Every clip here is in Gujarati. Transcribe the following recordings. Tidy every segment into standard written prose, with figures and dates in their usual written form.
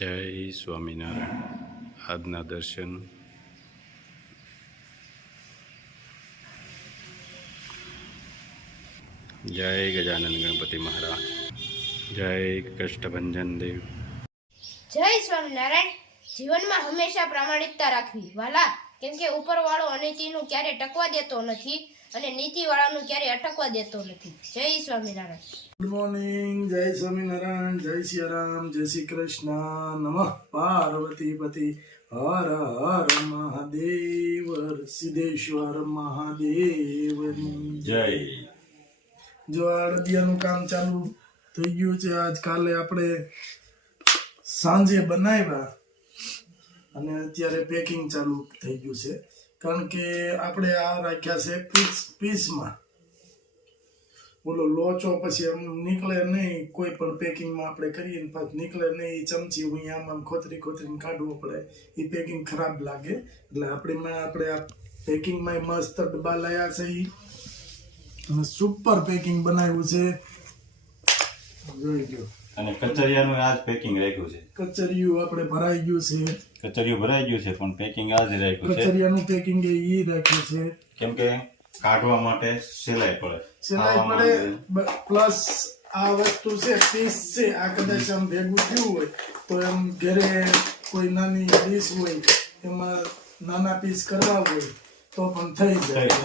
જય સ્વામિનારાયણ. આજના દર્શન જય ગજાનંદ ગણપતિ મહારાજ, જય કષ્ટભંજન દેવ. જય સ્વામિનારાયણ. જીવનમાં હંમેશા પ્રામાણિકતા રાખવી વાલા, કેમ કે ઉપરવાળો અનીતિનું ક્યારે ટકવા દેતો નથી અને નીતિવાળાનું ક્યારે અટકવા દેતો નથી. જય સ્વામિનારાયણ. Good morning. જય સ્વામિનારાયણ. જય સિયારામ. જય શ્રી કૃષ્ણ. નમઃ પાર્વતી પતિ. હર હર મહાદેવ. સિદ્ધેશ્વર મહાદેવની જય. જો અડદિયાનું કામ ચાલુ થઈ ગયું છે. આજ કાલે આપણે સાંજે બનાવ્યા અને અત્યારે પેકિંગ ચાલુ થઈ ગયું છે. કારણ કે આપણે આ રાખ્યા છે પીસમાં. બોલો લોચો પછી એમ નીકળે નહીં. કોઈ પણ પેકિંગમાં આપણે કરીએ ને પાછું નીકળે નહીં. એ ચમચી હું આમાં ખોતરીને કાઢવું પડે. એ પેકિંગ ખરાબ લાગે. એટલે આપણે આ પેકિંગમાં મસ્ત ડબ્બા લાયા છે. અને સુપર પેકિંગ બનાવ્યું છે. જોઈ ગયો. અને કચરિયાનું આજ પેકિંગ રાખ્યું છે. કચરિયું આપણે ભરાઈ ગયું છે. કચરિયું ભરાઈ ગયું છે પણ પેકિંગ આજ રાખ્યું છે. કચરિયાનું પેકિંગ એ રાખ્યું છે કેમ કે કાઢવા માટે સિલાઈ પડે. પ્લસ આ વસ્તુ છે પીસ છે. આ કદાચ આમ ભેગું થયું હોય તો એમ ઘરે કોઈ નાની ડીશ હોય એમાં નાના પીસ કરવા હોય તો પણ થઈ જાય.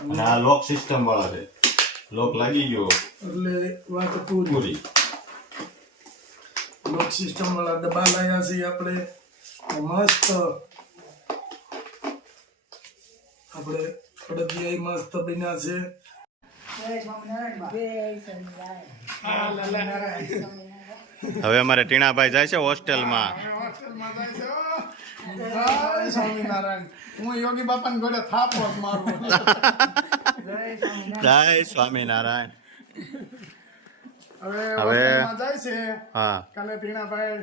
અને આ લોક સિસ્ટમ વાળા છે. લોક લાગી ગયો એટલે વાત પૂરી. લોક સિસ્ટમ વાળા ડબ્બા લાયા છે આપણે. મસ્ત આપણે અડદિયા મસ્ત બન્યા છે. હવે અમારે ટીણાભાઈ જાય છે હોસ્ટેલમાં. જય સ્વામિનારાયણ. હું યોગી બાપા ને ઘોડે થાપો મારું. જય સ્વામિનારાયણ. હવે જાય છે. હા, કાલે ટીણાભાઈ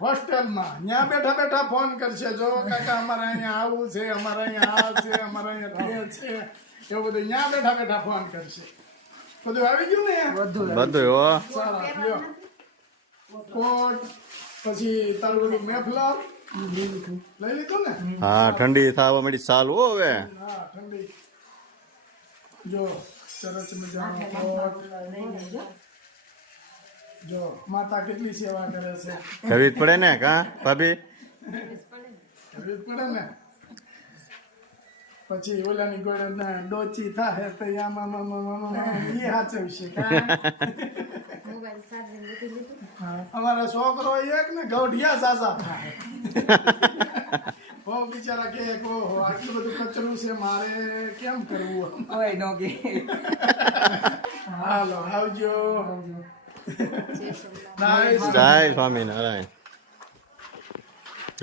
હોસ્ટેલમાં ત્યાં બેઠા બેઠા ફોન કરશે. જો કાકા અમારે અહીંયા આવું છે, અમારે અહીંયા આ છે, અમારે અહીંયા તે છે, એવું બધું ત્યાં બેઠા બેઠા ફોન કરશે. બધું આવી ગયું ને બધું સારા લ્યો. કોટ પછી તારું બધું મેફલર લઈ લીધું ને. હા, ઠંડી થવા મળી ચાલુ હવે. હા ઠંડી. જો સરસ મજાનો કોટ. જો માતા કેટલી સેવા કરે છે. કરવી જ પડે ને કા ભાભી? કરવી જ પડે ને. પછી ઓલાની ગોળે ડોચી થાય તો ઈ હાચવશે. અમારા છોકરો એક ને ગૌઢિયા સાસા થાય. બહુ બિચારા કે આટલું બધું કચરું છે મારે કેમ કરવું. હાલો આવજો. જય સ્વામિનારાયણ.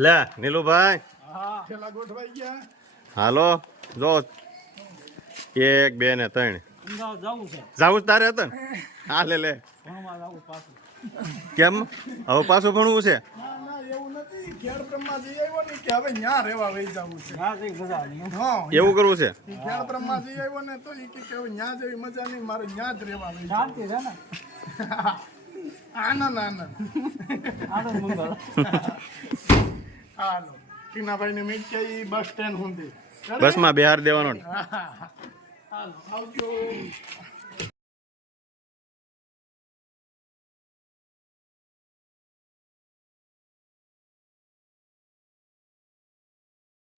લે નીલુભાઈ, પેલા ગોઠવાઈ ગયા. હાલો જો 1 2 ને 3 જાવું તારે હતા ને. હા લે કેમ હવે પાછું ભણવું છે? ના એવું નથી. ખેડ બ્રહ્માજી આવ્યો ને કે હવે ન્યા રહેવા વહી જવું છે. એવું કરવું છે? ખેડ બ્રહ્માજી આવ્યો ને તો એ કે હવે ન્યા જેવી મજા નહીં, મારે ન્યા જ રહેવા વહી જવું. આનંદ હાલો ટીનાભાઈ ને મીટ કે બસ સ્ટેન્ડ સુધી બસમાં બિહાર દેવાનો. હાલો આવજો.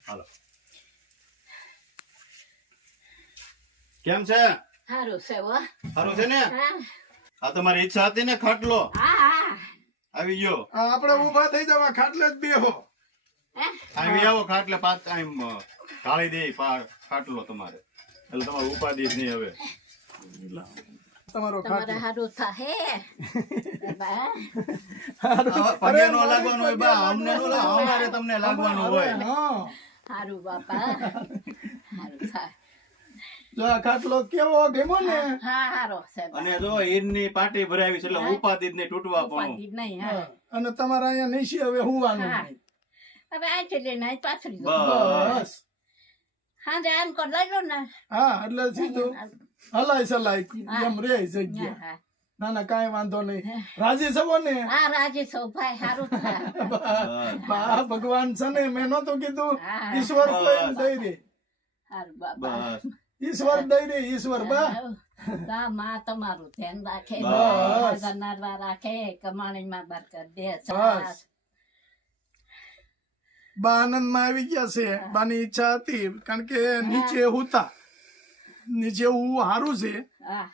હાલો કેમ છે? સારું છે હો. સારું છે ને? આ તમારી ઈચ્છા હતી ને ખાટલો આવી ગયો. આપણે ઊભા થઈ જવા ખાટલે જ બેહો. આવી આવો ખાટલે પાછ ઢાળી દે ખાટલો તમારે. એટલે તમારે ઉપાધિ જ નહીં હવે. તમારો ખાટલો સારું થાય. પગે નો લાગવાનું હોય બા, અમને નો અમારે તમને લાગવાનું હોય. સારું બાપા સારું થાય. જો આ ખાટલો કેવો ગમ્યો ને. હા સારો છે. અને જો ઈરની પાટી ભરાવી છે એટલે ઉપાધિ જ નહીં, તૂટવા પણ. નહીં અને તમારા અહીંયા નીચે હવે હુવાનું નહીં. હવે આ છે લઈને પાછળ બસ હા આમ કર લઈ લો ને. હા એટલે સીધું હલાય સલાય એમ રે જગ્યા. ના ના કાંઈ વાંધો નહીં. રાજી છો ને? હા રાજી છો ભાઈ, સારું થાય. બા ભગવાન છે ને, મેં નહોતું કીધું હા. ઈશ્વર કોઈ દઈ દે, સારું બાબા. ઈશ્વર દઈ દે, ઈશ્વર બા. તા માં તમારું ધ્યાન રાખે, બસ. નારવા રાખે, કમાણીમાં બરકત દે. બસ. બા આનંદમાં આવી ગયા છે. બાની ઈચ્છા હતી કારણ કે નીચે હુતા, નીચે હું સારું છે, હા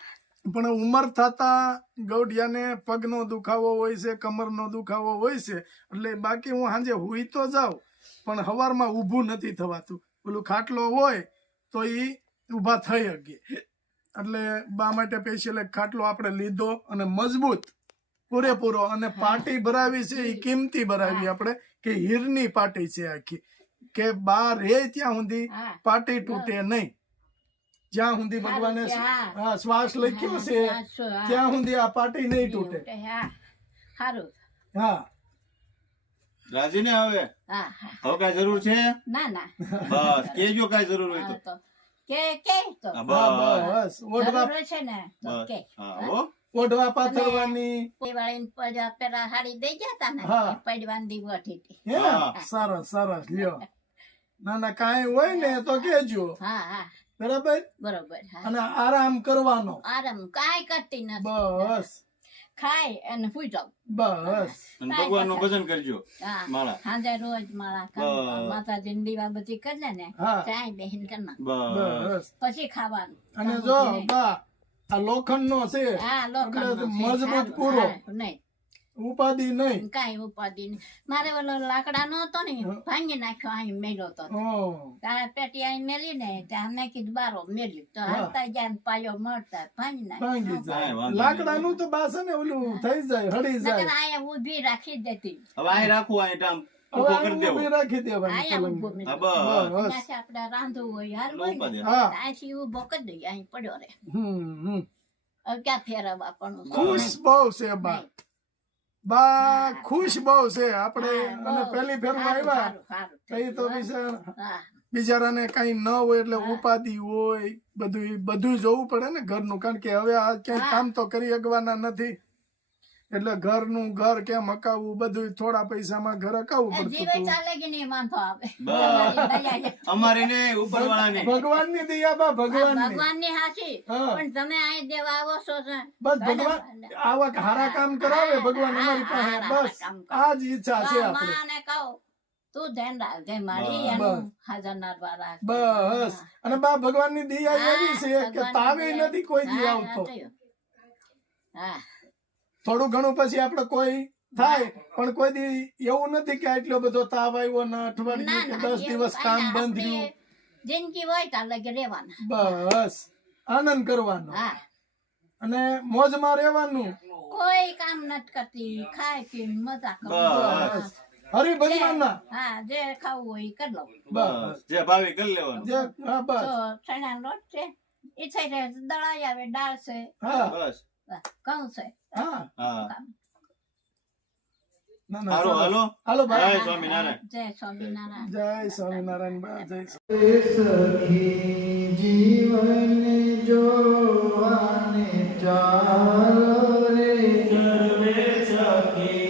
પણ ઉંમર થતા ગૌડિયાને પગનો દુખાવો હોય છે, કમરનો દુખાવો હોય છે, એટલે બાકી હું સાંજે હુઈ તો જાઉં પણ સવારમાં ઊભું નથી થવાતું. પેલું ખાટલો હોય તો એ ઊભા થઈ શકે, એટલે બા માટે સ્પેશિયલ એક ખાટલો આપણે લીધો અને મજબૂત પૂરેપૂરો, અને પાટી ભરાવી છે એ કિંમતી ભરાવી આપણે, કે હીરની પાટી છે આખી, કે બા રે ત્યાં સુધી હા. પાટી તૂટે નહીં. જ્યાં સુધી ભગવાને હા શ્વાસ લખ્યો છે ત્યાં સુધી આ પાટી નહીં તૂટે. હા સારું. હા રાજી ને હવે હા હા. હવે કઈ જરૂર છે? ના ના બસ કેજો કઈ જરૂર હોય હા, તો. તો કે તો હા, બસ ઓઢવા જરૂર છે ને તો બસ. કે. હા, હો. ઓઢવા પાથરવાની. કોઈ વાળી પેલા હાડી દઈ ગયા તા ને, હા. પડવાની વઠી હતી. હે હા. સરસ સરસ લ્યો. ના ના કાંઈ હોય ને તો કેજો, હા હા બરાબર. બરોબર. હા. અને આરામ કરવાનો. આરામ કાંઈ કરતી નથી, બસ ખાય અને સુઈ જાવ. બસ. અને ભગવાન નું ભજન કરજો હા માળા. સાંજે રોજ માળા બસ. માતાજી દીવા બધી કરી લે ને, હા. ચાય બેહીન કરના બસ બસ. પછી ખાવાનું. અને જો બા આ લોખંડ નો છે, હા લોખંડનો એટલે છે, મજબૂત સારું. પૂરો. હા, નહીં ઉપાધિ નહીં. કાંઈ ઉપાધિ નહીં. મારે ઓલો લાકડા નો હતો ને, ભાંગી નાખ્યો, અહીં મેલ્યો તો. ઓહ. તારે પેટી અહીં મેલી ને ત્યાં મેં કીધું બારો મેલ્યું તો હાલતા જાય ને પાયો મળતા ભાંગી ભાંગી નાખ્યો. જાય. વાંધો લાકડાનું તો બા છે ને ઓલું થઈ જાય, હળી નકર જાય. આયા ઊભી રાખી દેતી. હવે અહીં રાખવું, અહીં ટામ હવે ઉભો આ કરી દેવો. ઊભી રાખી દેવાની આયા પલંગ. ઊભો મેલ્યો. હા, બસ. બસ. ત્યાંથી આપણે રાંધવું હોય હાલ હોય ઉભા ને, દે. હા. ત્યાંથી ઊભો કરી દઈએ, અહીં પડ્યો રે. હમ. હવે ક્યાં ફેરવવા પણ ખુશ બહુ છે બા. બા ખુશ બહુ છે. આપણે હા, અને બહુ. પેલી ફેરવા સારું, આવ્યા સારું, સારું. કઈ તો બિચારા હા બિચારાને કઈ ન હોય એટલે ઉપાધિ હોય, બધું જોવું પડે ને ઘરનું, કારણ કે હવે આ ક્યાંય હા. કામ તો કરી શકવાના નથી, એટલે ઘરનું ઘર કેમ હકાવવું બધું થોડા પૈસામાં ઘર હકાવવું એ પડતું જીવે હતું. ચાલે કે નહીં વાંધો આવે. બસ. અમારે ને ઉપર વાળા ને ભગવાનની દયા બા, ભગવાનની. ભગવાનની હાચી, હા. પણ તમે અહીં દેવા આવો છો ને, બસ ભગવાન આવા હારા કામ કરાવે ભગવાન અમારી પાસે. બસ આ જ ઈચ્છા છે આપણે. માને કહો તું ધ્યાન રાખજે મારી, બસ. એનું હાજર નારવા રાખજે. બસ. અને બા ભગવાનની દયા એવી છે કે ભગવાનની તાવે દયા. નથી કોઈ દી હા, આવતો. થયું. હા થોડું ઘણું પછી આપણે કોઈ થાય, પણ કોઈ દી એવું નથી કે આટલો બધો તાવ આવ્યો ને અઠવાડિયું કે 10 દિવસ કામ બંધ રહ્યું. જિંદગી હોય ત્યાં લગે રહેવાના. બસ આનંદ કરવાનો હા અને મોજમાં રહેવાનું. કોઈ કામ નથી કરતી, ખાય પીને મજા કરો. બસ. હરિ ભગવાનના. હા જે ખાવું હોય એ કરી લો. બસ જે ભાવી કરી લેવાનું. હા બસ. તો ચણાનો લોટ છે, એ થઈ જાય દળાઈ આવે, દાળ છે, હા બસ. ઘઉં છે. હા. હા ના ના હાલો સરસ. હાલો. હાલો ભાઈ. જય સ્વામિનારાયણ. જય સ્વામિનારાયણ. જય સ્વામિનારાયણ બા. જય સખી જીવન જોવાને ચાલો રે સર્વે સખી